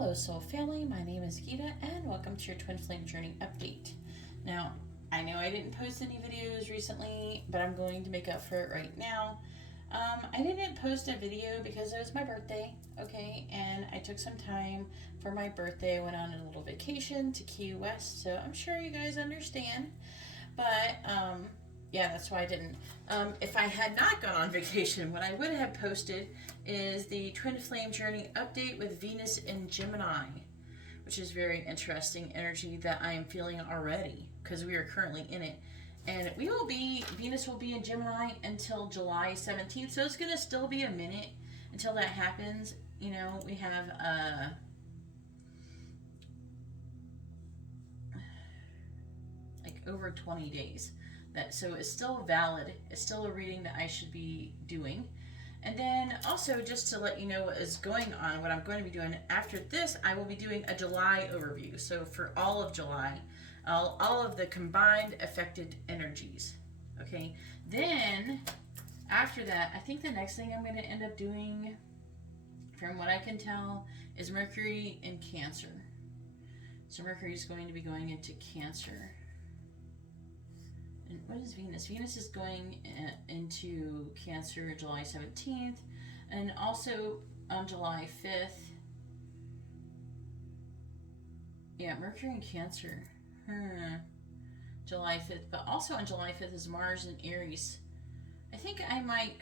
Hello Soul Family, my name is Geeta and welcome to your Twin Flame Journey update. Now, I know I didn't post any videos recently, but I'm going to make up for it right now. I didn't post a video because it was my birthday, okay, and I took some time for my birthday. I went on a little vacation to Key West, so I'm sure you guys understand, but yeah, that's why I didn't. If I had not gone on vacation, what I would have posted is the Twin Flame Journey update with Venus in Gemini, which is very interesting energy that I am feeling already because we are currently in it. And Venus will be in Gemini until July 17th, so it's going to still be a minute until that happens. You know, we have like over 20 days. So it's still valid. It's still a reading that I should be doing. And then also, just to let you know what is going on, what I'm going to be doing after this, I will be doing a July overview. So for all of July, all of the combined affected energies. Okay. Then after that, I think the next thing I'm going to end up doing, from what I can tell, is Mercury in Cancer. So Mercury is going to be going into Cancer. And what is Venus? Venus is going into Cancer July 17th, and also on July 5th. Yeah, Mercury in Cancer. July 5th, but also on July 5th is Mars in Aries. I think I might,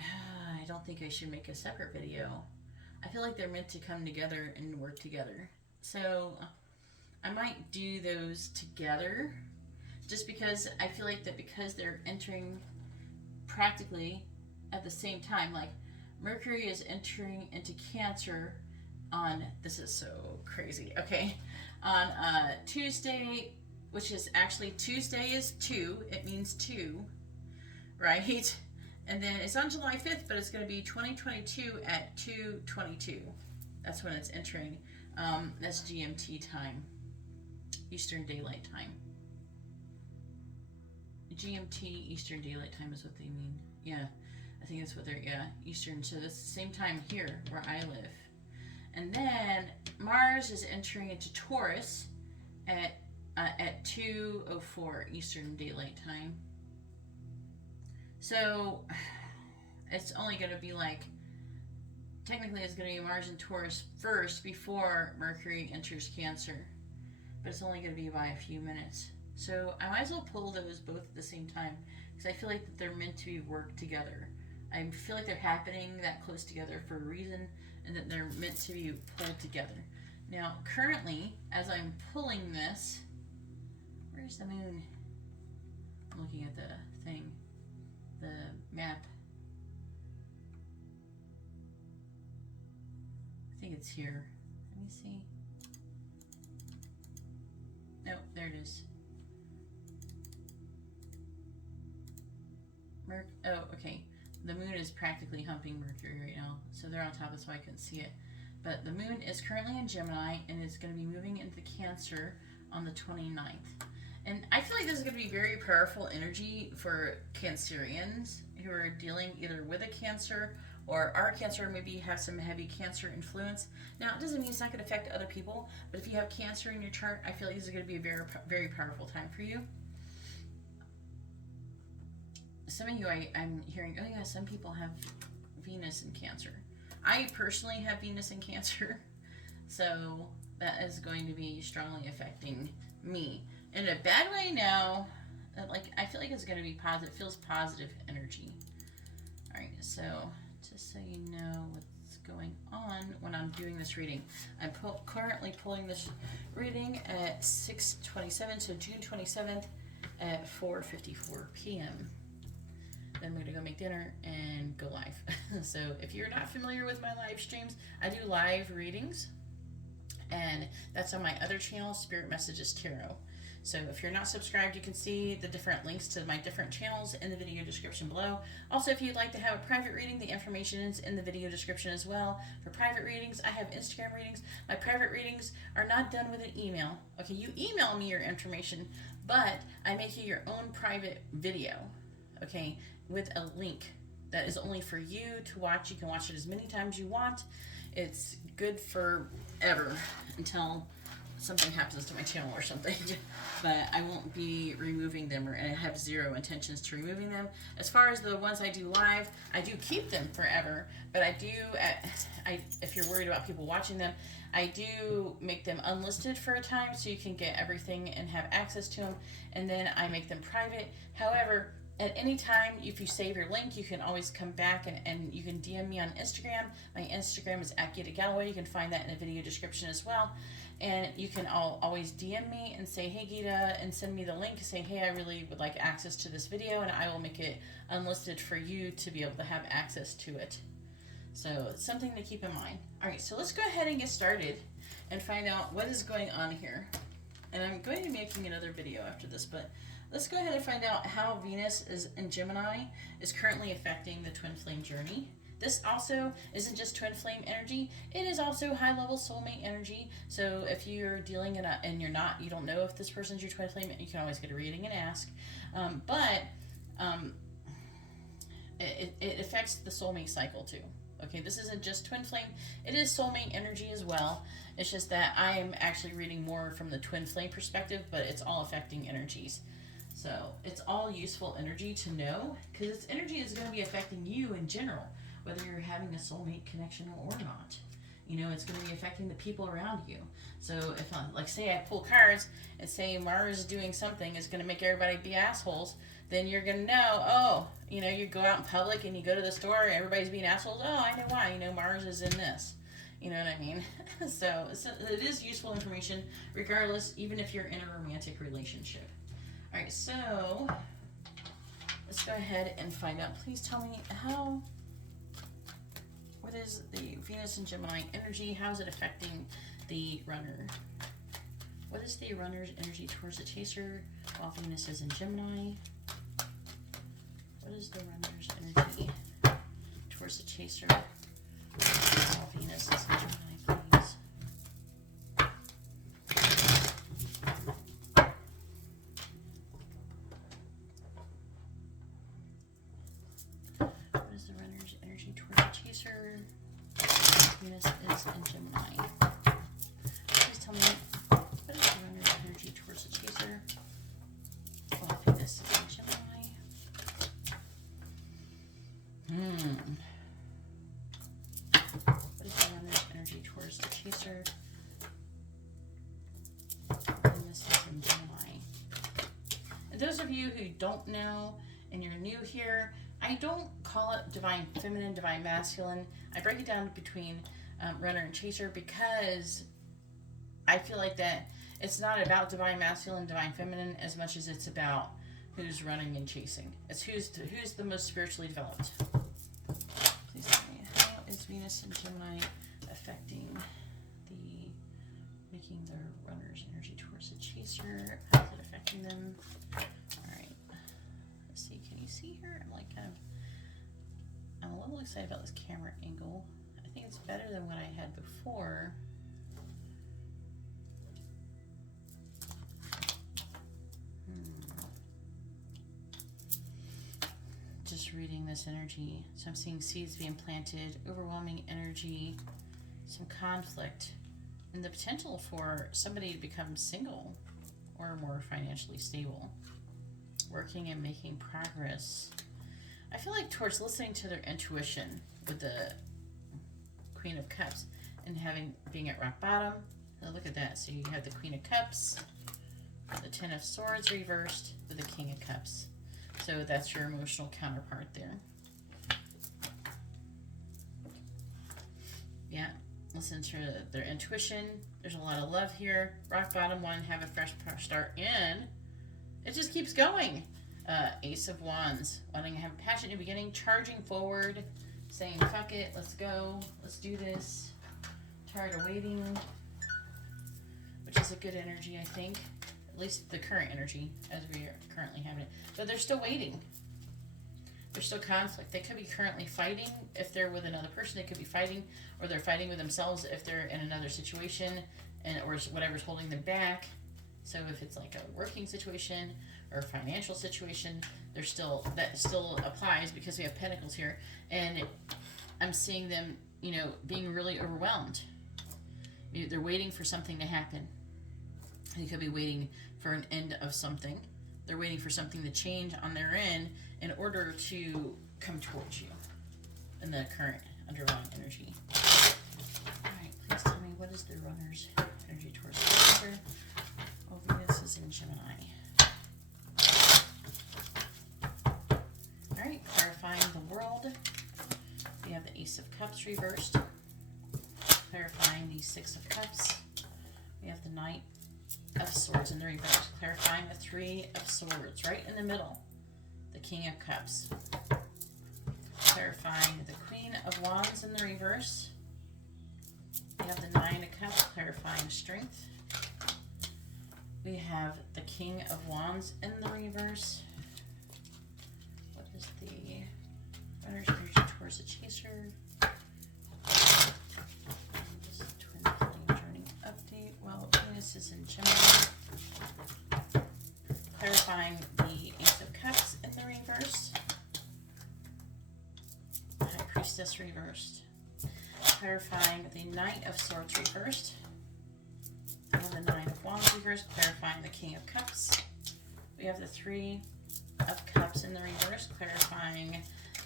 I don't think I should make a separate video. I feel like they're meant to come together and work together. So I might do those together. Just because I feel like that because they're entering practically at the same time, like Mercury is entering into Cancer on, this is so crazy, okay, on Tuesday, which is actually, Tuesday is 2, it means 2, right? And then it's on July 5th, but it's going to be 2022 at 2:22. That's when it's entering. That's GMT time, Eastern Daylight Time. GMT, Eastern Daylight Time is what they mean. Yeah, I think that's what they're, yeah, Eastern. So that's the same time here where I live. And then Mars is entering into Taurus at 2:04 Eastern Daylight Time. So it's only going to be like, technically it's going to be Mars and Taurus first before Mercury enters Cancer. But it's only going to be by a few minutes. So I might as well pull those both at the same time because I feel like that they're meant to be worked together. I feel like they're happening that close together for a reason and that they're meant to be pulled together. Now, currently, as I'm pulling this, where's the moon? I'm looking at the thing, the map. I think it's here. Let me see. No, there it is. Oh, okay. The moon is practically humping Mercury right now, so they're on top, that's why I couldn't see it. But the moon is currently in Gemini and is going to be moving into Cancer on the 29th. And I feel like this is going to be very powerful energy for Cancerians who are dealing either with a Cancer or are Cancer, maybe have some heavy Cancer influence. Now, it doesn't mean it's not going to affect other people, but if you have Cancer in your chart, I feel like this is going to be a very, very powerful time for you. Some of you, I'm hearing, oh yeah, some people have Venus in Cancer. I personally have Venus in Cancer, so that is going to be strongly affecting me. In a bad way now, like I feel like it's going to be positive, feels positive energy. All right, so just so you know what's going on when I'm doing this reading. I'm currently pulling this reading at 6:27, so June 27th at 4:54 p.m. Then I'm going to go make dinner and go live. So if you're not familiar with my live streams, I do live readings. And that's on my other channel, Spirit Messages Tarot. So if you're not subscribed, you can see the different links to my different channels in the video description below. Also, if you'd like to have a private reading, the information is in the video description as well. For private readings, I have Instagram readings. My private readings are not done with an email. Okay, you email me your information, but I make you your own private video. Okay, with a link that is only for you to watch. You can watch it as many times you want. It's good forever until something happens to my channel or something. But I won't be removing them, and I have zero intentions to removing them. As far as the ones I do live, I do keep them forever, but I do, if you're worried about people watching them, I do make them unlisted for a time so you can get everything and have access to them, and then I make them private. However, at any time, if you save your link, you can always come back and you can DM me on Instagram. My Instagram is at GeetaGalaway. You can find that in the video description as well. And you can always DM me and say, hey Geeta, and send me the link. Say, hey, I really would like access to this video, and I will make it unlisted for you to be able to have access to it. So it's something to keep in mind. All right, so let's go ahead and get started and find out what is going on here. And I'm going to be making another video after this, but let's go ahead and find out how Venus is in Gemini is currently affecting the twin flame journey. This also isn't just twin flame energy, it is also high level soulmate energy. So if you're dealing in and you don't know if this person's your twin flame, you can always get a reading and ask. It affects the soulmate cycle too. Okay, this isn't just twin flame, it is soulmate energy as well. It's just that I am actually reading more from the twin flame perspective, but it's all affecting energies. So it's all useful energy to know, because its energy is going to be affecting you in general, whether you're having a soulmate connection or not. You know, it's going to be affecting the people around you. So if, like, say I pull cards and say Mars is doing something is going to make everybody be assholes, then you're going to know, oh, you know, you go out in public and you go to the store and everybody's being assholes. Oh, I know why. You know, Mars is in this. You know what I mean? So it is useful information regardless, even if you're in a romantic relationship. All right, so let's go ahead and find out. Please tell me what is the Venus and Gemini energy? How is it affecting the runner? What is the runner's energy towards the chaser while Venus is in Gemini? What is the runner's energy towards the chaser while Venus is in Gemini, please? What is the runner's energy towards the chaser? Venus is in Gemini. Please tell me, what is the runner's energy towards the chaser while Venus is in Gemini? What is the runner's energy towards the chaser? Venus is in Gemini. And those of you who don't know and you're new here, I don't call it divine feminine, divine masculine. I break it down between runner and chaser because I feel like that it's not about divine masculine, divine feminine as much as it's about who's running and chasing. It's who's the most spiritually developed. Please tell me, how is Venus and Gemini affecting making the runner's energy towards the chaser? How is it affecting them? All right, let's see. Can you see here? I'm a little excited about this camera angle. I think it's better than what I had before. Just reading this energy. So I'm seeing seeds being planted, overwhelming energy, some conflict, and the potential for somebody to become single or more financially stable, working and making progress. I feel like towards listening to their intuition with the Queen of Cups and being at rock bottom. Now look at that. So you have the Queen of Cups, the Ten of Swords reversed with the King of Cups. So that's your emotional counterpart there. Yeah, listen to their intuition. There's a lot of love here. Rock bottom one, have a fresh start in. It just keeps going. Ace of Wands, wanting to have a passionate new beginning, charging forward, saying, fuck it, let's go, let's do this. Tired of waiting, which is a good energy, I think. At least the current energy as we are currently having it. But they're still waiting. There's still conflict. They could be currently fighting if they're with another person. They could be fighting, or they're fighting with themselves if they're in another situation, or whatever's holding them back. So if it's like a working situation or a financial situation, that still applies because we have Pentacles here, and I'm seeing them, being really overwhelmed. They're waiting for something to happen. They could be waiting for an end of something. They're waiting for something to change on their end in order to come towards you in the current underlying energy. Alright, please tell me, what is the runner's energy towards the future? Oh, Venus is in Gemini. Alright, clarifying the world. We have the Ace of Cups reversed. Clarifying the Six of Cups. We have the Knight of Swords in the reverse. Clarifying the Three of Swords right in the middle. The King of Cups. Clarifying the Queen of Wands in the reverse. We have the Nine of Cups, clarifying strength. We have the King of Wands in the reverse. What is the runner's energy towards the chaser? This is twin flame journey update. Well, Venus is in Gemini. Clarifying the Ace of Cups in the reverse. High Priestess reversed. Clarifying the Knight of Swords reversed. And the Nine of Wands reversed, clarifying the King of Cups. We have the Three of Cups in the reverse, clarifying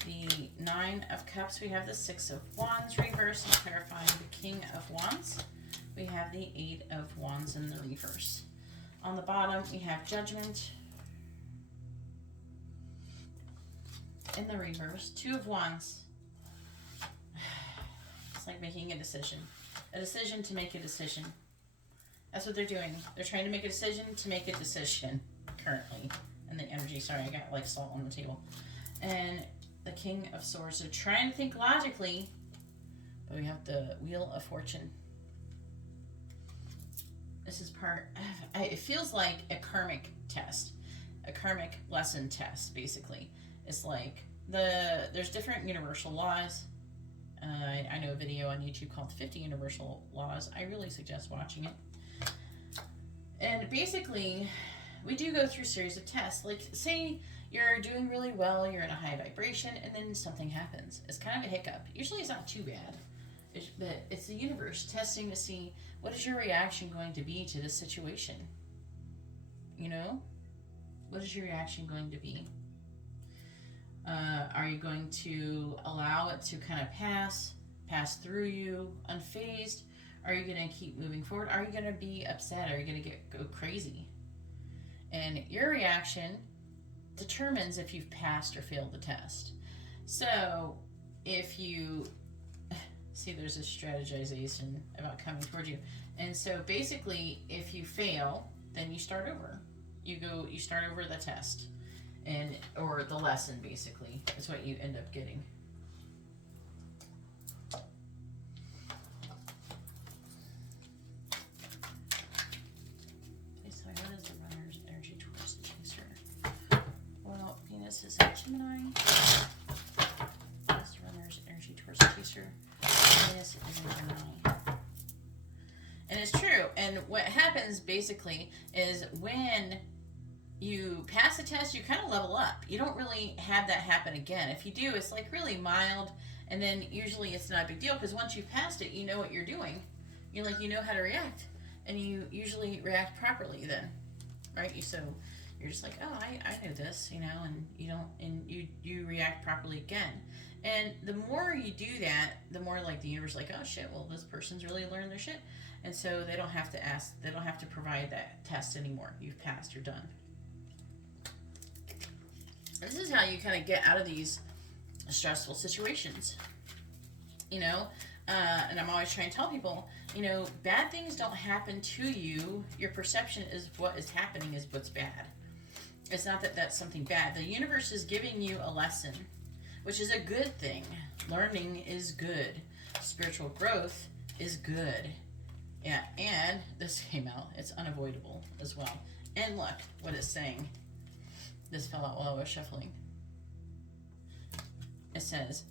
the Nine of Cups. We have the Six of Wands reversed, and clarifying the King of Wands. We have the Eight of Wands in the reverse. On the bottom, we have Judgment in the reverse. Two of Wands. It's like making a decision. A decision to make a decision. That's what they're doing. They're trying to make a decision to make a decision currently. And the energy, sorry, I got like salt on the table. And the King of Swords. They're trying to think logically, but we have the Wheel of Fortune. This is part of, it feels like a karmic test, a karmic lesson test, basically. It's like there's different universal laws. I know a video on YouTube called 50 Universal Laws. I really suggest watching it. And basically, we do go through a series of tests. Like, say you're doing really well, you're in a high vibration, and then something happens. It's kind of a hiccup. Usually it's not too bad. But it's the universe testing to see, what is your reaction going to be to this situation? You know? What is your reaction going to be? Are you going to allow it to kind of pass through you unfazed? Are you going to keep moving forward? Are you going to be upset? Are you going to go crazy? And your reaction determines if you've passed or failed the test. So if you see, there's a strategization about coming towards you. And so basically, if you fail, then you start over. You start over the test. Or the lesson, basically, is what you end up getting. Okay, so what is the runner's energy towards the chaser? Well, Venus is in Gemini. What's the runner's energy towards the chaser? Venus is in Gemini. And it's true. And what happens, basically, is when you pass the test, you kind of level up. You don't really have that happen again. If you do, it's like really mild, and then usually it's not a big deal, because once you've passed it, you know what you're doing. You know how to react, and you usually react properly then, right? So you're just like, oh, I know this, and you react properly again. And the more you do that, the more like the universe is like, oh shit, well, this person's really learned their shit, and so they don't have to provide that test anymore. You've passed, you're done. This is how you kind of get out of these stressful situations, and I'm always trying to tell people, bad things don't happen to you. Your perception is what is happening is what's bad. It's not that that's something bad. The universe is giving you a lesson, which is a good thing. Learning is good. Spiritual growth is good. Yeah, and this came out. It's unavoidable as well. And look what it's saying. This fell out while I was shuffling. It says,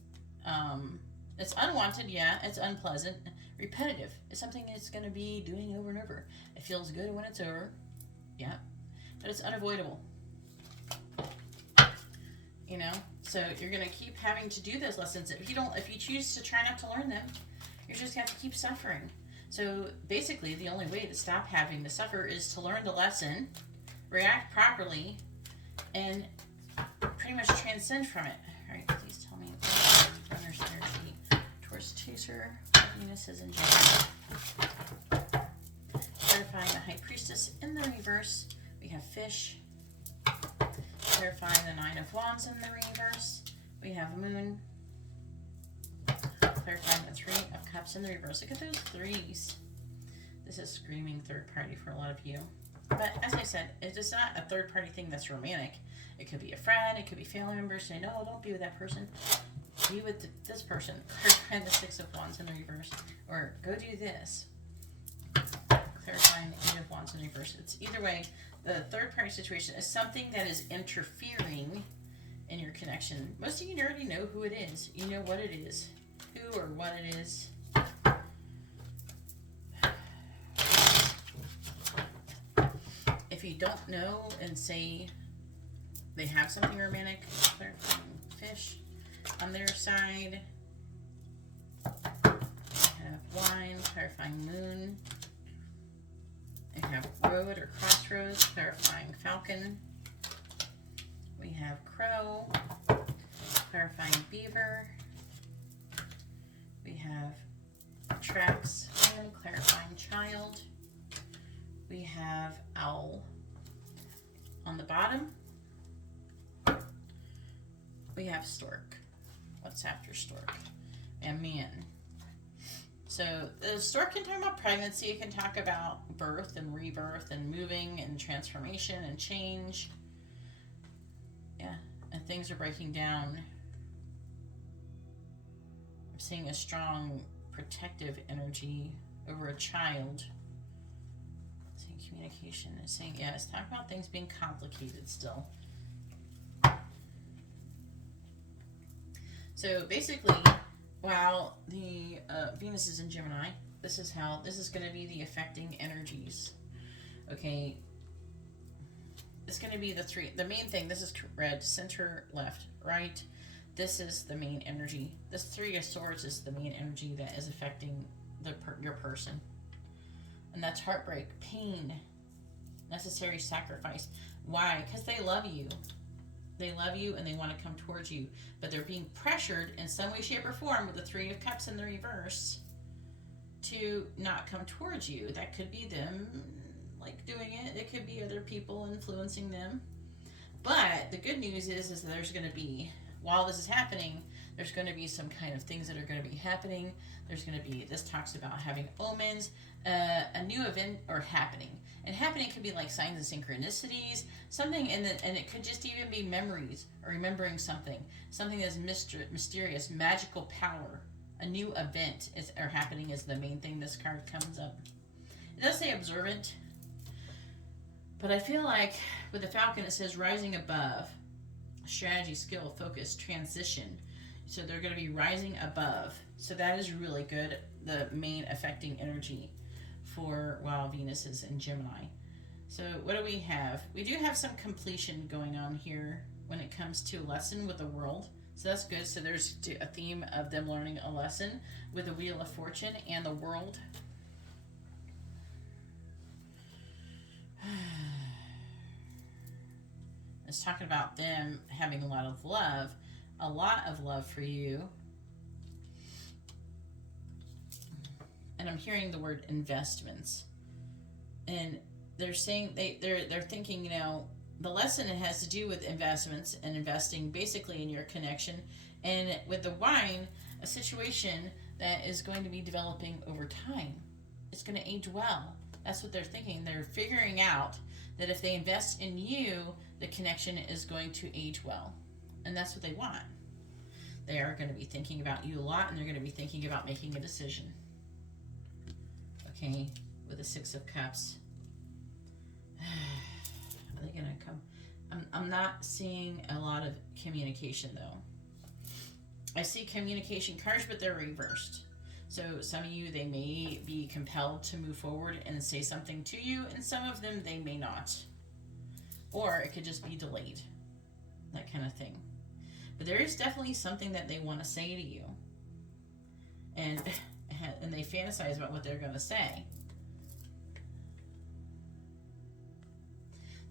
it's unwanted, yeah, it's unpleasant, repetitive. It's something it's going to be doing over and over. It feels good when it's over, yeah, but it's unavoidable. So you're going to keep having to do those lessons. If you choose to try not to learn them, you're just going to have to keep suffering. So basically, the only way to stop having to suffer is to learn the lesson, react properly, and pretty much transcend from it. All right, please tell me runner's energy towards Chaser. Venus is in Gemini. Clarifying the High Priestess in the reverse. We have Fish. Clarifying the Nine of Wands in the reverse. We have Moon. Clarifying the Three of Cups in the reverse. Look at those threes. This is screaming third party for a lot of you. But as I said, it is not a third party thing that's romantic. It could be a friend, it could be family members saying, no, don't be with that person. Be with this person. Clarifying the Six of Wands in the reverse. Or go do this. Clarifying the Eight of Wands in reverse. It's either way, the third party situation is something that is interfering in your connection. Most of you already know who it is. You know what it is. Who or what it is. If you don't know and say they have something romantic, clarifying Fish on their side. I have Wine, clarifying Moon. I have Road or Crossroads, clarifying Falcon. We have Crow, clarifying Beaver. We have Tracks and clarifying Child. We have Owl on the bottom. We have Stork. What's after Stork? And Man. So the Stork can talk about pregnancy. It can talk about birth and rebirth and moving and transformation and change. Yeah, and things are breaking down. I'm seeing a strong protective energy over a child. Saying communication. It's saying, yeah, it's talking about things being complicated still. So basically, while the Venus is in Gemini, this is going to be the affecting energies. Okay, it's going to be the main thing. This is red, center, left, right. This is the main energy. This Three of Swords is the main energy that is affecting your person, and that's heartbreak, pain, necessary sacrifice. Why? Because they love you. They love you and they want to come towards you, but they're being pressured in some way, shape, or form with the Three of Cups in the reverse to not come towards you. That could be them like doing it. It could be other people influencing them. But the good news is that there's going to be, while this is happening, there's going to be some kind of things that are going to be happening. There's going to be, this talks about having omens, a new event or happening. And happening could be like signs and synchronicities, something, and it could just even be memories or remembering something that's mysterious, magical power. A new event is happening is the main thing this card comes up. It does say observant, but I feel like with the Falcon it says rising above, strategy, skill, focus, transition. So they're going to be rising above. So that is really good. The main affecting energy for while Venus is in Gemini. So what do we have? We do have some completion going on here when it comes to lesson with the world. So that's good. So there's a theme of them learning a lesson with the Wheel of Fortune and the world. It's talking about them having a lot of love for you. And I'm hearing the word investments, and they're saying they're thinking, the lesson has to do with investments and investing basically in your connection, and with the Wine, a situation that is going to be developing over time. It's going to age well. That's what they're thinking. They're figuring out that if they invest in you, the connection is going to age well, and that's what they want. They are going to be thinking about you a lot, and they're going to be thinking about making a decision. Okay, with the Six of Cups. Are they going to come? I'm not seeing a lot of communication, though. I see communication cards, but they're reversed. So some of you, they may be compelled to move forward and say something to you, and some of them, they may not. Or it could just be delayed. That kind of thing. But there is definitely something that they want to say to you. And and they fantasize about what they're going to say.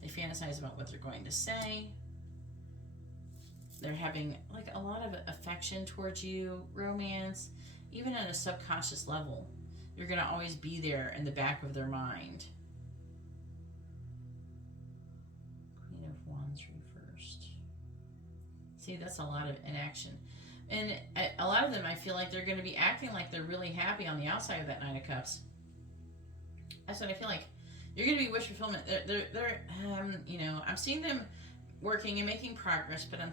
They fantasize about what they're going to say. They're having like a lot of affection towards you, romance, even on a subconscious level. You're going to always be there in the back of their mind. Queen of Wands reversed. See, that's a lot of inaction. And a lot of them, I feel like they're going to be acting like they're really happy on the outside of that Nine of Cups. That's what I feel like. You're going to be wish fulfillment. They're you know, I'm seeing them working and making progress, but I'm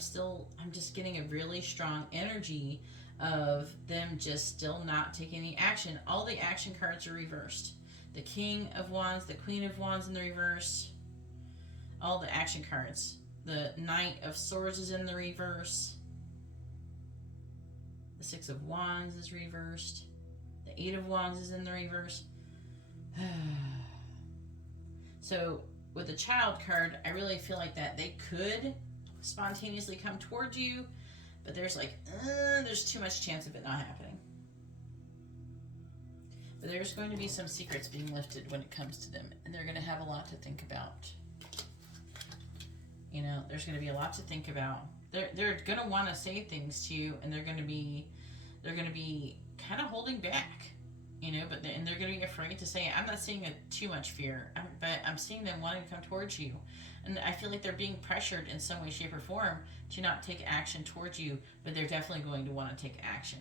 just getting a really strong energy of them just still not taking the action. All the action cards are reversed. The King of Wands, the Queen of Wands in the reverse. All the action cards. The Knight of Swords is in the reverse. The Six of Wands is reversed. The Eight of Wands is in the reverse. So with the Child card, I really feel like that they could spontaneously come towards you, but there's like, there's too much chance of it not happening. But there's going to be some secrets being lifted when it comes to them, and they're going to have a lot to think about. You know, there's going to be a lot to think about. They're going to want to say things to you, and they're going to be kind of holding back. You know, but they're going to be afraid to say it. I'm not seeing too much fear, but I'm seeing them wanting to come towards you. And I feel like they're being pressured in some way, shape, or form to not take action towards you, but they're definitely going to want to take action.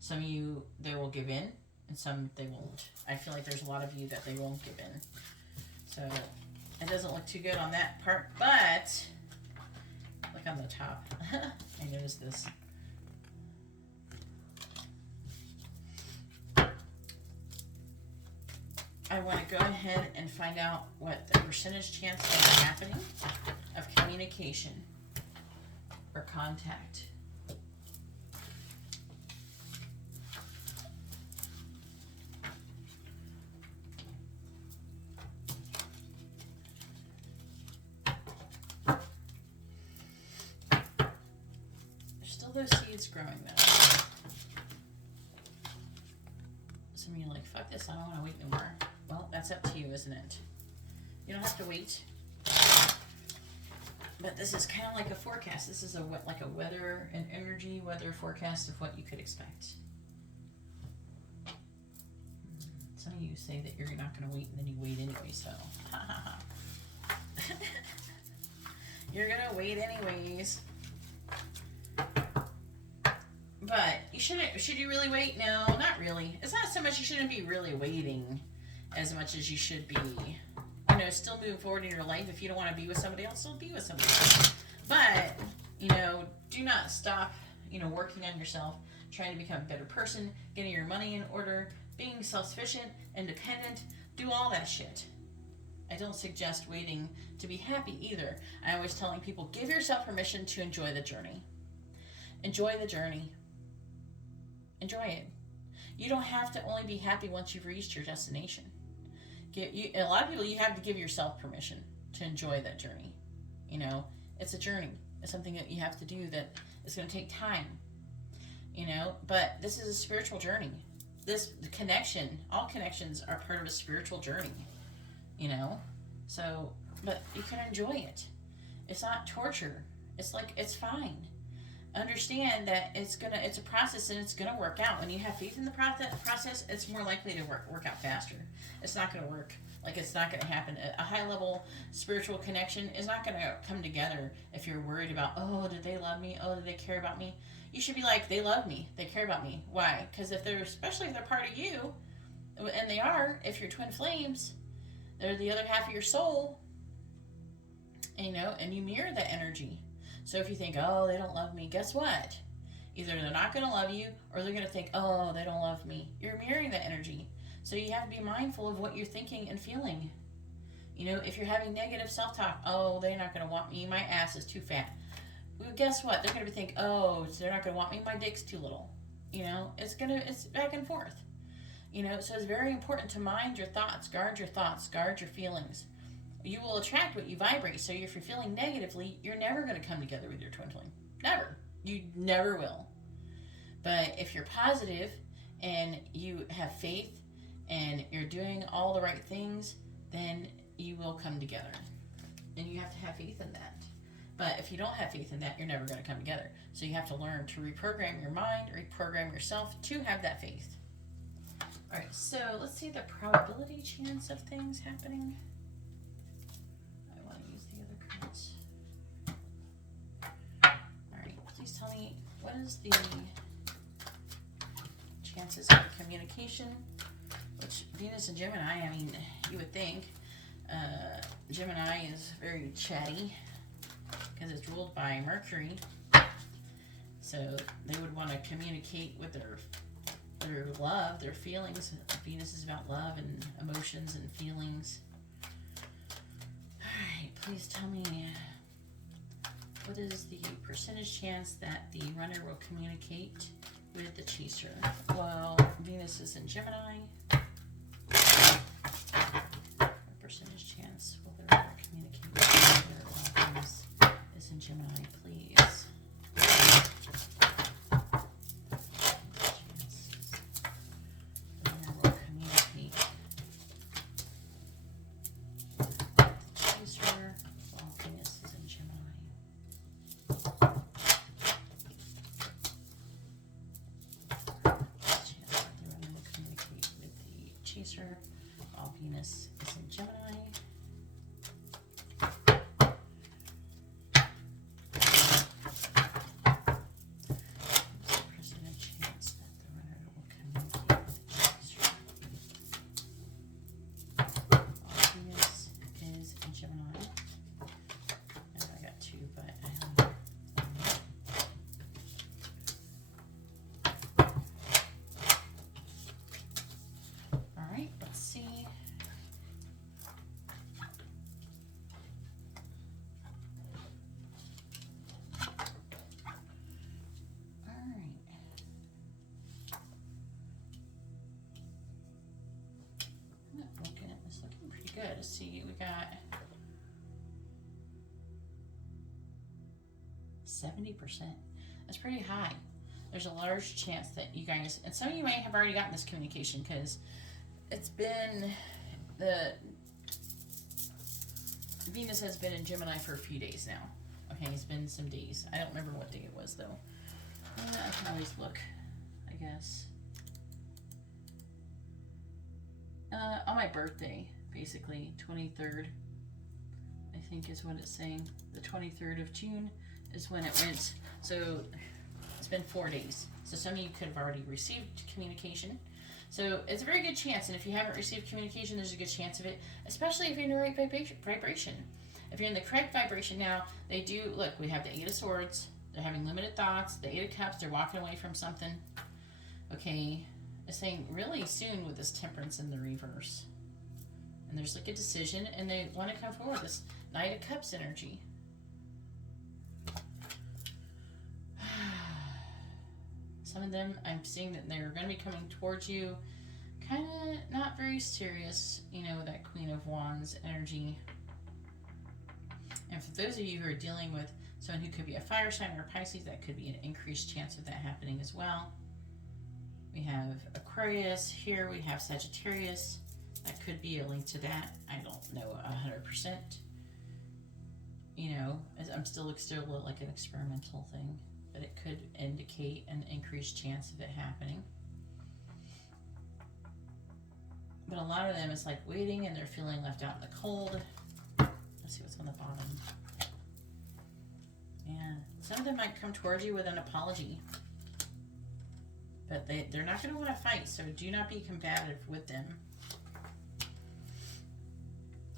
Some of you, they will give in, and some they won't. I feel like there's a lot of you that they won't give in. So it doesn't look too good on that part, but look on the top. I noticed this. I want to go ahead and find out what the percentage chance of happening of communication or contact. There's still those seeds growing though. Some of you are like, fuck this, I don't want to wait no more. Well, that's up to you, isn't it? You don't have to wait. But this is kind of like a forecast. This is like a weather and energy weather forecast of what you could expect. Some of you say that you're not going to wait, and then you wait anyway, so. You're going to wait anyways. But you shouldn't. Should you really wait? No, not really. It's not so much you shouldn't be really waiting as much as you should be, you know, still moving forward in your life. If you don't want to be with somebody else, still be with somebody else. But, you know, do not stop, you know, working on yourself, trying to become a better person, getting your money in order, being self-sufficient, independent, do all that shit. I don't suggest waiting to be happy either. I always telling people, give yourself permission to enjoy the journey. Enjoy the journey. Enjoy it. You don't have to only be happy once you've reached your destination. A lot of people, you have to give yourself permission to enjoy that journey. You know, it's a journey. It's something that you have to do that is going to take time. You know, but this is a spiritual journey. The connection, all connections are part of a spiritual journey. You know, so, but you can enjoy it. It's not torture. It's like, it's fine. Understand that it's a process, and it's gonna work out. When you have faith in the process, it's more likely to work out faster. It's not gonna work. Like, it's not gonna happen. A high level spiritual connection is not gonna come together if you're worried about, oh, did they love me? Oh, did they care about me? You should be like, they love me. They care about me. Why? Because especially if they're part of you, and they are, if you're twin flames, they're the other half of your soul, you know, and you mirror that energy. So if you think, oh, they don't love me, guess what? Either they're not going to love you, or they're going to think, oh, they don't love me. You're mirroring that energy. So you have to be mindful of what you're thinking and feeling. You know, if you're having negative self-talk, oh, they're not going to want me, my ass is too fat. Well, guess what? They're going to think, oh, they're not going to want me, my dick's too little. You know, it's back and forth. You know, so it's very important to mind your thoughts, guard your feelings. You will attract what you vibrate. So if you're feeling negatively, you're never going to come together with your twin flame. Never. You never will. But if you're positive and you have faith and you're doing all the right things, then you will come together. And you have to have faith in that. But if you don't have faith in that, you're never going to come together. So you have to learn to reprogram your mind, reprogram yourself to have that faith. All right, so let's see the probability chance of things happening. I want to use the other cards. All right, please tell me, what is the chances of communication? Which Venus and Gemini, I mean, you would think Gemini is very chatty because it's ruled by Mercury. So they would want to communicate with their love, their feelings. Venus is about love and emotions and feelings. Alright, please tell me, what is the percentage chance that the runner will communicate with the chaser? Well, Venus is in Gemini. What percentage chance will the runner communicate with the chaser while Venus is in Gemini, please? While Venus is in Gemini. Percentage chance that the runner will communicate with the chaser while Venus is in Gemini. I know I got two, but I have Alright, let's see. Alright. Looking at this, looking pretty good. Let's see, we got 70%. That's pretty high. There's a large chance that you guys, and some of you may have already gotten this communication because it's been, Venus has been in Gemini for a few days now. Okay, it's been some days. I don't remember what day it was though. I can always look, I guess. On my birthday, basically, 23rd, I think is what it's saying. The 23rd of June is when it went. So it's been 4 days. So some of you could have already received communication. So it's a very good chance, and if you haven't received communication, there's a good chance of it, especially if you're in the right vibration. If you're in the correct vibration now, they do, look, we have the Eight of Swords, they're having limited thoughts, the Eight of Cups, they're walking away from something. Okay, it's saying really soon with this Temperance in the reverse. And there's like a decision, and they want to come forward, this Knight of Cups energy. Some of them, I'm seeing that they're going to be coming towards you, kind of not very serious, you know, that Queen of Wands energy. And for those of you who are dealing with someone who could be a fire sign or Pisces, that could be an increased chance of that happening as well. We have Aquarius here, we have Sagittarius. That could be a link to that. I don't know 100%. You know, I'm still like an experimental thing. But it could indicate an increased chance of it happening. But a lot of them is like waiting and they're feeling left out in the cold. Let's see what's on the bottom. Yeah, some of them might come towards you with an apology. But they're not going to want to fight, so do not be combative with them.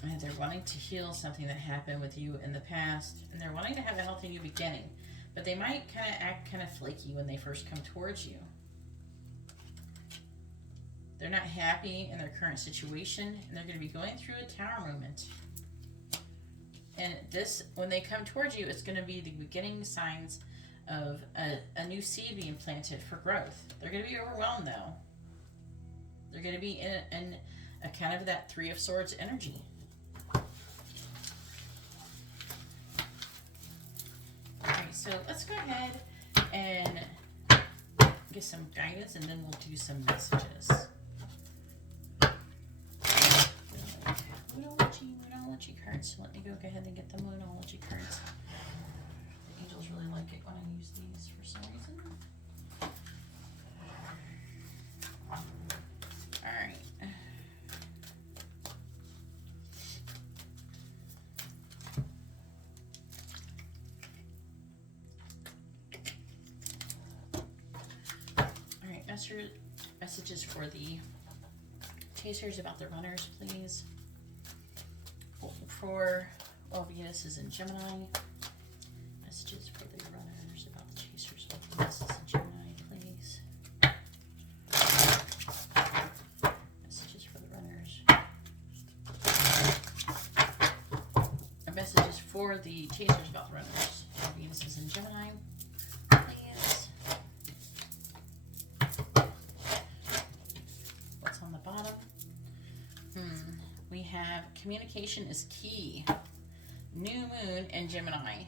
And they're wanting to heal something that happened with you in the past, and they're wanting to have a healthy new beginning. But they might kind of act kind of flaky when they first come towards you. They're not happy in their current situation, and they're going to be going through a tower moment. And this, when they come towards you, it's going to be the beginning signs of a new seed being planted for growth. They're going to be overwhelmed, though. They're going to be in a kind of that Three of Swords energy. So let's go ahead and get some guidance, and then we'll do some messages. Moonology cards. So let me go ahead and get the Moonology cards. The angels really like it when I use these for some reason. Alright. Alright, messages for the chasers about the runners, please. For, well, Venus is in Gemini. Messages for the runners about the chasers about Venus is in Gemini, please. Messages for the runners. Messages for the chasers about the runners. Venus is in Gemini, please. What's on the bottom? We have communication is key. New moon and Gemini.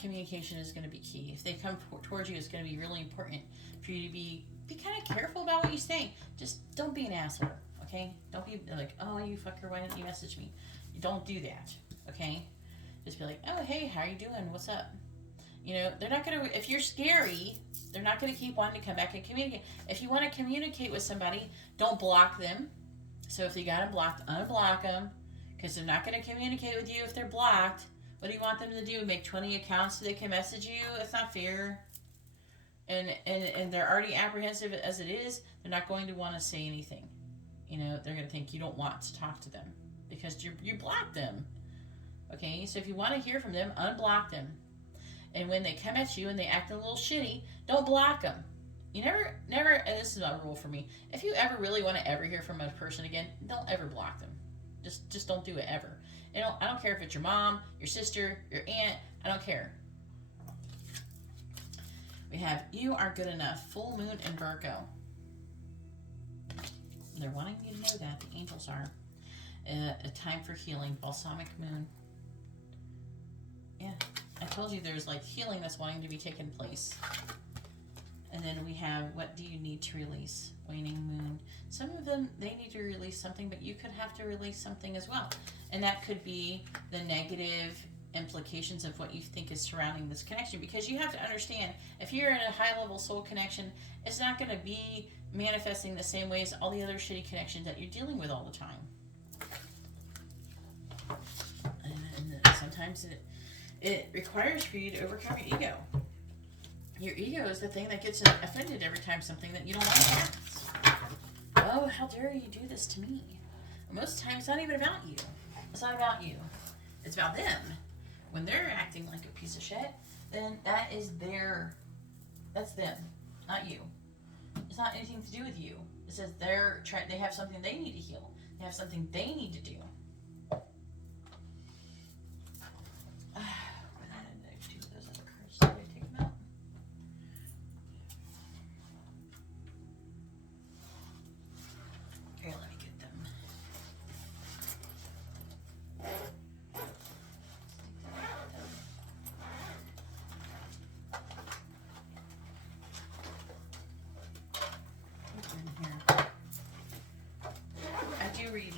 Communication is going to be key. If they come towards you, it's going to be really important for you to be kind of careful about what you say. Just don't be an asshole, okay? Don't be like, oh, you fucker, why didn't you message me? You don't do that, okay? Just be like, oh, hey, how are you doing? What's up? You know, they're not going to, if you're scary, they're not going to keep wanting to come back and communicate. If you want to communicate with somebody, don't block them. So if you got them blocked, unblock them, because they're not going to communicate with you if they're blocked. What do you want them to do? Make 20 accounts so they can message you? It's not fair. And they're already apprehensive as it is. They're not going to want to say anything. You know, they're going to think you don't want to talk to them because you blocked them. Okay, so if you want to hear from them, unblock them. And when they come at you and they act a little shitty, don't block them. You never, and this is a rule for me, if you ever really want to ever hear from a person again, don't ever block them. Just don't do it ever. I don't care if it's your mom, your sister, your aunt, I don't care. We have, you are good enough, full moon and Virgo. They're wanting you to know that, the angels are. A time for healing, balsamic moon. Yeah. I told you there's like healing that's wanting to be taken place. And then we have, what do you need to release? Waning moon. Some of them, they need to release something, but you could have to release something as well. And that could be the negative implications of what you think is surrounding this connection. Because you have to understand, if you're in a high-level soul connection, it's not going to be manifesting the same way as all the other shitty connections that you're dealing with all the time. And sometimes it requires for you to overcome your ego. Your ego is the thing that gets offended every time something that you don't like happens. Oh, how dare you do this to me? Most times it's not even about you. It's not about you. It's about them. When they're acting like a piece of shit, then that's them, not you. It's not anything to do with you. It says they have something they need to heal. They have something they need to do.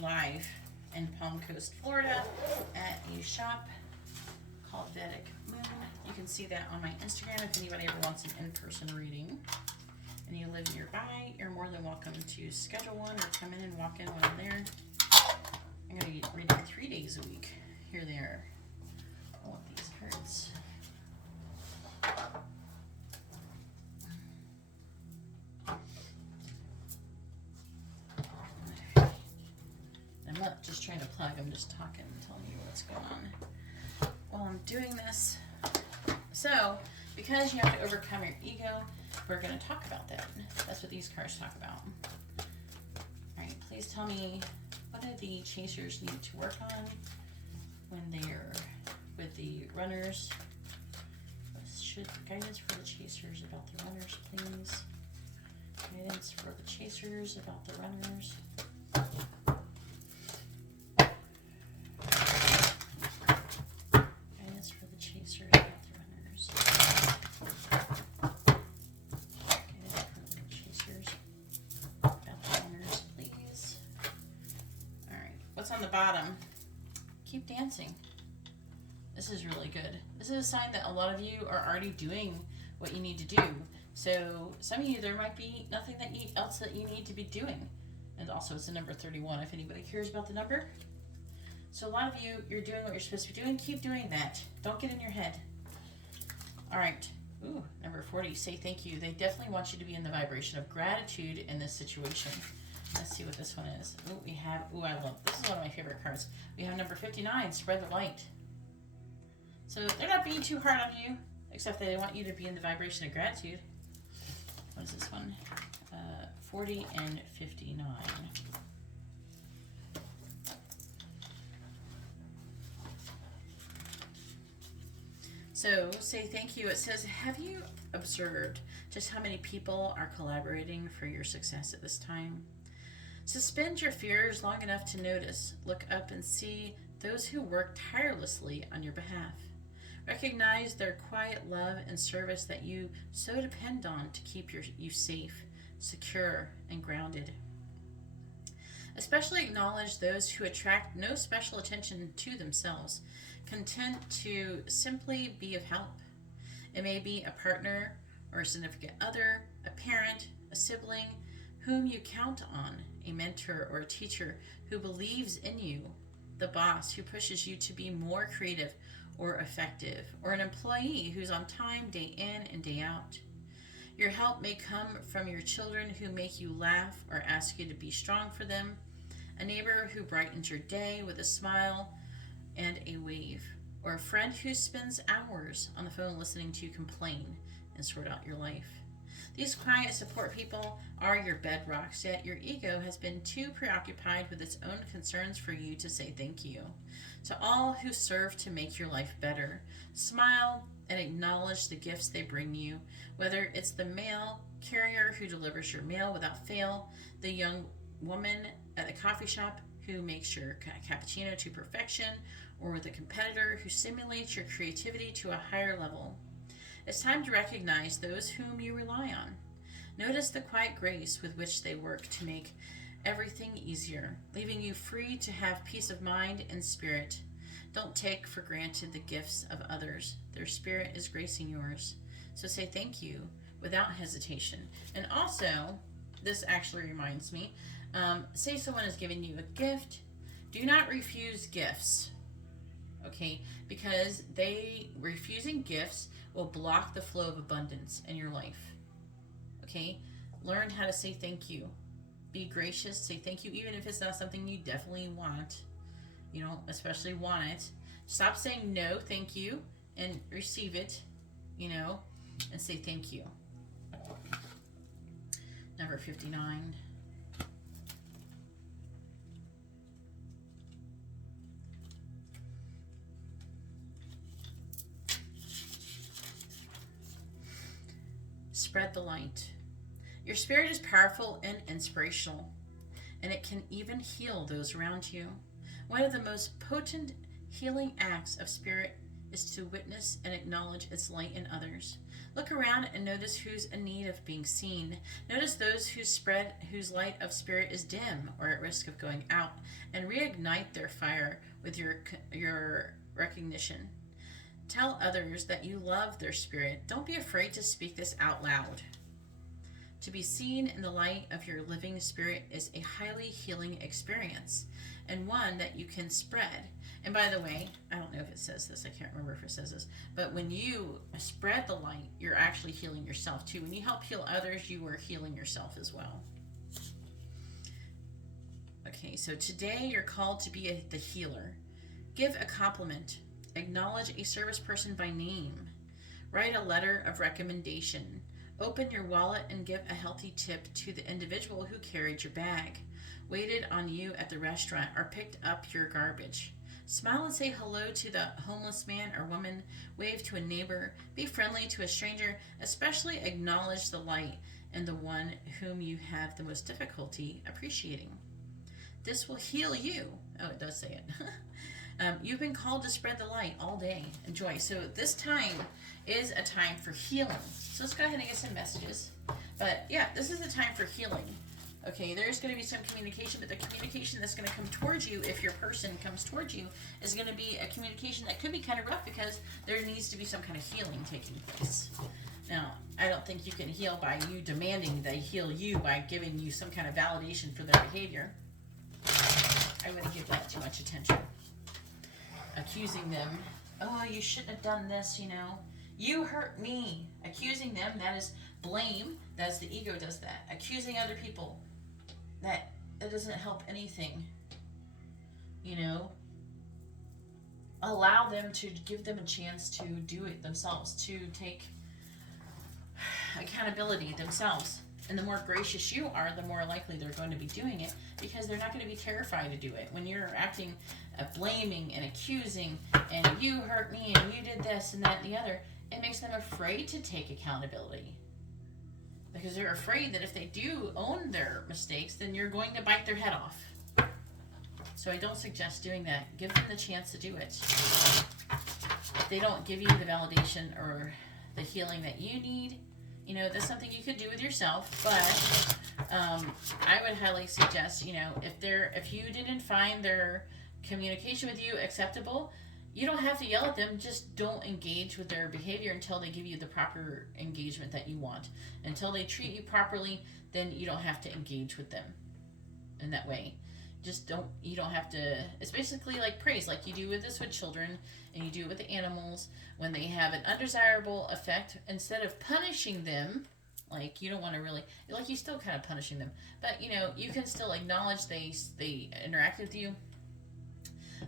Live in Palm Coast, Florida at a shop called Vedic Moon. You can see that on my Instagram if anybody ever wants an in-person reading and you live nearby. You're more than welcome to schedule one or come in and walk in when I'm there. I'm going to be reading 3 days a week. Here they are. I want these cards. I'm not just trying to plug, I'm just talking and telling you what's going on while I'm doing this. So, because you have to overcome your ego, we're going to talk about that. That's what these cards talk about. Alright, please tell me, what do the chasers need to work on when they're with the runners? Guidance for the chasers about the runners, please. Guidance for the chasers about the runners. Guidance for the chasers about the runners. on the bottom, keep dancing. This is really good. This is a sign that a lot of you are already doing what you need to do. So some of you, there might be nothing else that you need to be doing. And also it's the number 31 if anybody cares about the number. So a lot of you, you're doing what you're supposed to be doing. Keep doing that. Don't get in your head. All right. Ooh, number 40, say thank you. They definitely want you to be in the vibration of gratitude in this situation. Let's see what this one is. Ooh, we have, I love, this is one of my favorite cards. We have number 59, spread the light. So they're not being too hard on you, except they want you to be in the vibration of gratitude. What is this one? 40 and 59. So say thank you. It says, have you observed just how many people are collaborating for your success at this time? Suspend your fears long enough to notice, look up and see those who work tirelessly on your behalf. Recognize their quiet love and service that you so depend on to keep you safe, secure, and grounded. Especially acknowledge those who attract no special attention to themselves, content to simply be of help. It may be a partner or a significant other, a parent, a sibling, whom you count on, a mentor or a teacher who believes in you, the boss who pushes you to be more creative or effective, or an employee who's on time day in and day out. Your help may come from your children who make you laugh or ask you to be strong for them, a neighbor who brightens your day with a smile and a wave, or a friend who spends hours on the phone listening to you complain and sort out your life. These quiet support people are your bedrocks, yet your ego has been too preoccupied with its own concerns for you to say thank you. To all who serve to make your life better, smile and acknowledge the gifts they bring you, whether it's the mail carrier who delivers your mail without fail, the young woman at the coffee shop who makes your cappuccino to perfection, or the competitor who stimulates your creativity to a higher level. It's time to recognize those whom you rely on. Notice the quiet grace with which they work to make everything easier, leaving you free to have peace of mind and spirit. Don't take for granted the gifts of others. Their spirit is gracing yours. So say thank you without hesitation. And also, this actually reminds me, say someone is giving you a gift, do not refuse gifts. Okay, because refusing gifts will block the flow of abundance in your life. Okay, learn how to say thank you. Be gracious, say thank you, even if it's not something you definitely want. You know, especially want it. Stop saying no, thank you, and receive it, you know, and say thank you. Number 59. Spread the light. Your spirit is powerful and inspirational, and it can even heal those around you. One of the most potent healing acts of spirit is to witness and acknowledge its light in others. Look around and notice who's in need of being seen. Notice those whose light of spirit is dim or at risk of going out, and reignite their fire with your recognition. Tell others that you love their spirit. Don't be afraid to speak this out loud. To be seen in the light of your living spirit is a highly healing experience, and one that you can spread. And by the way, I don't know if it says this, I can't remember if it says this, but when you spread the light, you're actually healing yourself too. When you help heal others, you are healing yourself as well. Okay, so today you're called to be the healer. Give a compliment. Acknowledge a service person by name. Write a letter of recommendation. Open your wallet and give a healthy tip to the individual who carried your bag, waited on you at the restaurant, or picked up your garbage. Smile and say hello to the homeless man or woman. Wave to a neighbor. Be friendly to a stranger. Especially acknowledge the light in the one whom you have the most difficulty appreciating. This will heal you. Oh, it does say it. You've been called to spread the light all day. Enjoy. So this time is a time for healing. So let's go ahead and get some messages. But yeah, this is a time for healing. Okay, there's going to be some communication, but the communication that's going to come towards you, if your person comes towards you, is going to be a communication that could be kind of rough because there needs to be some kind of healing taking place. Now, I don't think you can heal by you demanding they heal you by giving you some kind of validation for their behavior. I wouldn't give that too much attention. Accusing them, oh, you shouldn't have done this, you know. You hurt me. Accusing them, that is blame. That's the ego does that. Accusing other people, that doesn't help anything. You know, allow them to give them a chance to do it themselves, to take accountability themselves. And the more gracious you are, the more likely they're going to be doing it, because they're not going to be terrified to do it. When you're acting blaming and accusing and you hurt me and you did this and that and the other, it makes them afraid to take accountability. Because they're afraid that if they do own their mistakes, then you're going to bite their head off. So I don't suggest doing that. Give them the chance to do it. If they don't give you the validation or the healing that you need, you know, that's something you could do with yourself. But I would highly suggest, you know, if you didn't find their communication with you acceptable, you don't have to yell at them. Just don't engage with their behavior until they give you the proper engagement that you want. Until they treat you properly, then you don't have to engage with them in that way. You don't have to. It's basically like praise, like you do with this with children and you do it with the animals. When they have an undesirable effect, instead of punishing them, like you don't want to really, like you still kind of punishing them, but you know, you can still acknowledge they interact with you,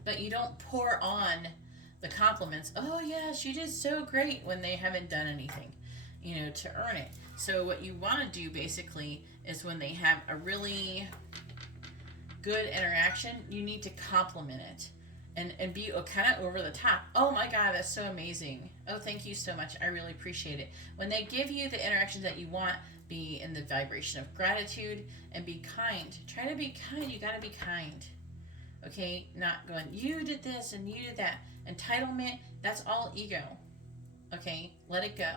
but you don't pour on the compliments. Oh yes, you did so great, when they haven't done anything, you know, to earn it. So what you want to do basically is when they have a really good interaction, you need to compliment it and be kind of over the top. Oh my God, that's so amazing. Oh, thank you so much. I really appreciate it. When they give you the interactions that you want, be in the vibration of gratitude and be kind. Try to be kind. You got to be kind. Okay? Not going, you did this and you did that. Entitlement, that's all ego. Okay? Let it go.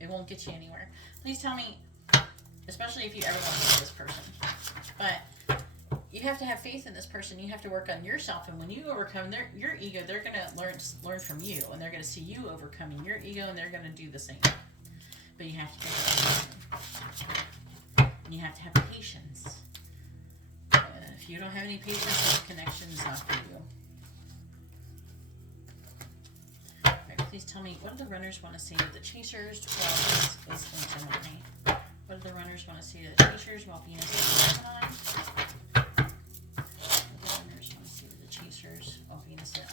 It won't get you anywhere. Please tell me, especially if you ever want to meet this person, but you have to have faith in this person. You have to work on yourself, and when you overcome your ego, they're going to learn from you, and they're going to see you overcoming your ego, and they're going to do the same. But you have to be and you have to have patience. If you don't have any patience, this connection is not for you. All right, please tell me, what do the runners want to say to the chasers while Venus is in Gemini? What do the runners want to say to the chasers while Venus is in Gemini?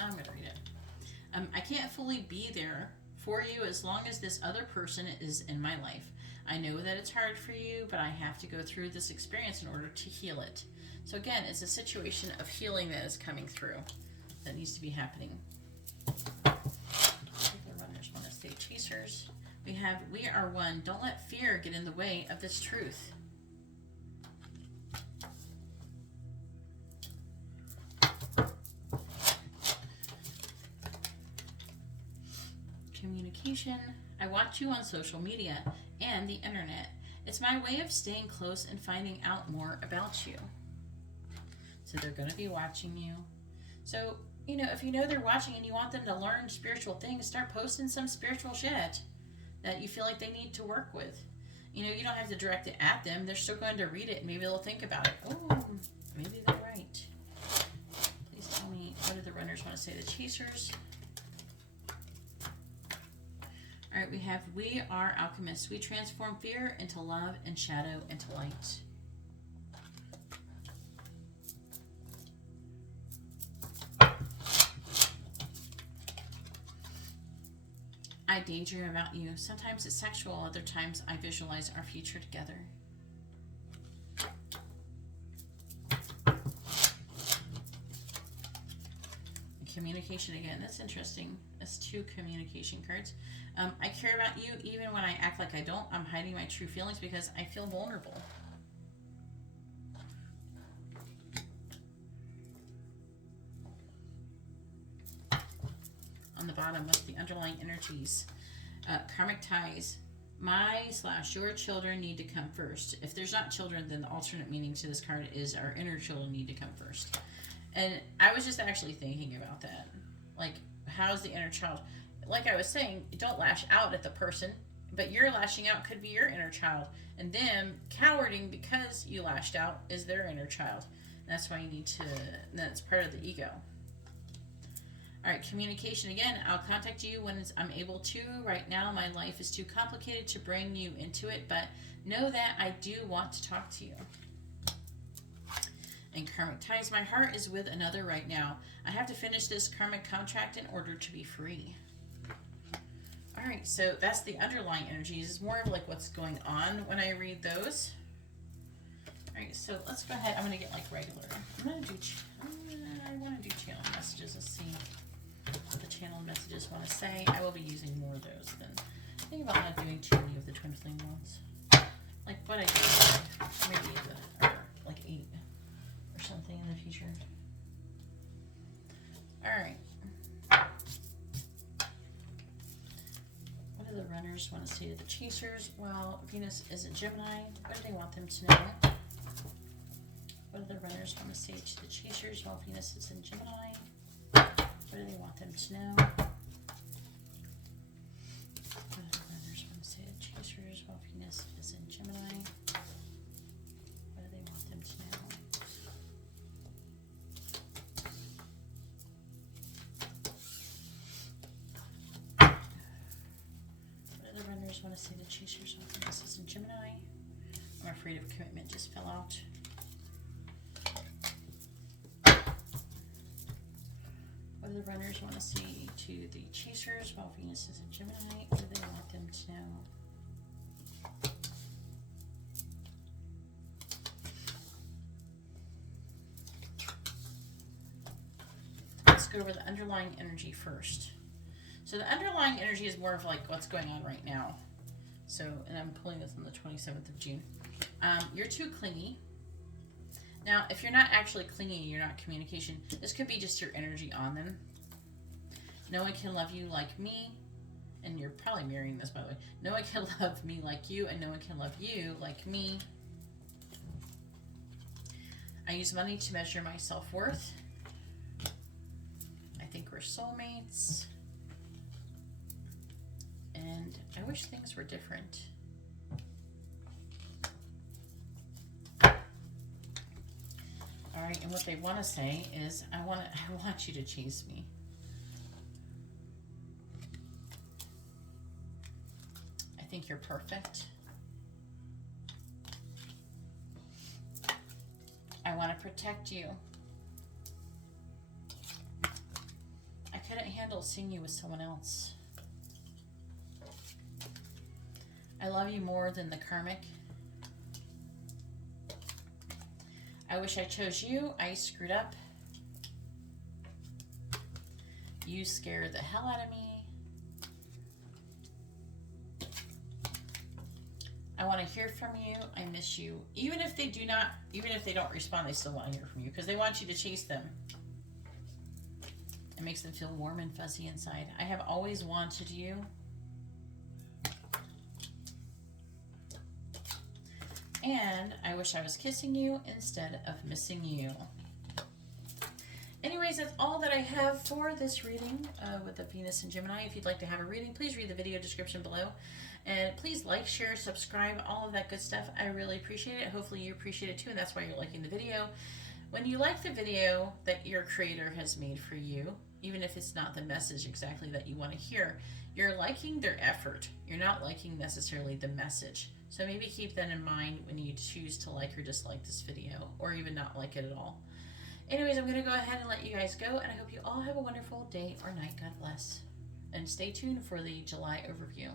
I'm going to read it. I can't fully be there for you as long as this other person is in my life. I know that it's hard for you, but I have to go through this experience in order to heal it. So again, it's a situation of healing that is coming through that needs to be happening. The runners want to stay chasers. We have, we are one. Don't let fear get in the way of this truth. Communication. I watch you on social media and the internet. It's my way of staying close and finding out more about you. So they're going to be watching you. So, you know, if you know they're watching and you want them to learn spiritual things, start posting some spiritual shit that you feel like they need to work with. You know, you don't have to direct it at them. They're still going to read it and maybe they'll think about it. Oh, maybe they're right. Please tell me, what do the runners want to say to chasers? All right, we have, we are alchemists. We transform fear into love and shadow into light. I daydream about you. Sometimes it's sexual, other times I visualize our future together. Communication again. That's interesting. That's 2 communication cards. I care about you even when I act like I don't. I'm hiding my true feelings because I feel vulnerable. On the bottom, what's the underlying energies? Karmic ties. My/your children need to come first. If there's not children, then the alternate meaning to this card is our inner children need to come first. And I was just actually thinking about that. Like, how's the inner child? Like I was saying, don't lash out at the person, but your lashing out could be your inner child. And them cowarding because you lashed out is their inner child. And that's why you need to, that's part of the ego. All right, communication again. I'll contact you when I'm able to. Right now, my life is too complicated to bring you into it, but know that I do want to talk to you. And karmic ties. My heart is with another right now. I have to finish this karmic contract in order to be free. All right, so that's the underlying energies. It's more of like what's going on when I read those. All right, so let's go ahead. I'm going to get like regular. I want to do channel messages. Let's see what the channel messages want to say. I will be using more of those than. Think about not doing too many of the twin flame ones. Like what I did, maybe or like 8 or something in the future. All right. What do the runners want to say to the chasers? Well, Venus is in Gemini. What do they want them to know? What do the runners want to say to the chasers while Venus is in Gemini? What do they want them to know? What do the runners want to say to chasers while Venus is in Gemini? What do they want them to know? What do the runners want to say to chasers while Venus is in Gemini? I'm afraid of commitment just fell out. What do the runners want to say to the chasers while Venus is in Gemini? What do they want them to know? Let's go over the underlying energy first. So the underlying energy is more of like what's going on right now. So, and I'm pulling this on the 27th of June. You're too clingy. Now, if you're not actually clingy, you're not communication, this could be just your energy on them. No one can love you like me, and you're probably mirroring this, by the way. No one can love me like you, and no one can love you like me. I use money to measure my self-worth. I think we're soulmates. And I wish things were different. All right, and what they want to say is, I want you to chase me. I think you're perfect. I want to protect you. I couldn't handle seeing you with someone else. I love you more than the karmic. I wish I chose you. I screwed up. You scared the hell out of me. I want to hear from you. I miss you. Even if they don't respond, they still want to hear from you because they want you to chase them. It makes them feel warm and fuzzy inside. I have always wanted you. And I wish I was kissing you instead of missing you. Anyways, that's all that I have for this reading with the Venus and Gemini. If you'd like to have a reading, please read the video description below. And please like, share, subscribe, all of that good stuff. I really appreciate it. Hopefully you appreciate it too, and that's why you're liking the video. When you like the video that your creator has made for you, even if it's not the message exactly that you want to hear, you're liking their effort. You're not liking necessarily the message. So maybe keep that in mind when you choose to like or dislike this video, or even not like it at all. Anyways, I'm going to go ahead and let you guys go, and I hope you all have a wonderful day or night. God bless. And stay tuned for the July overview.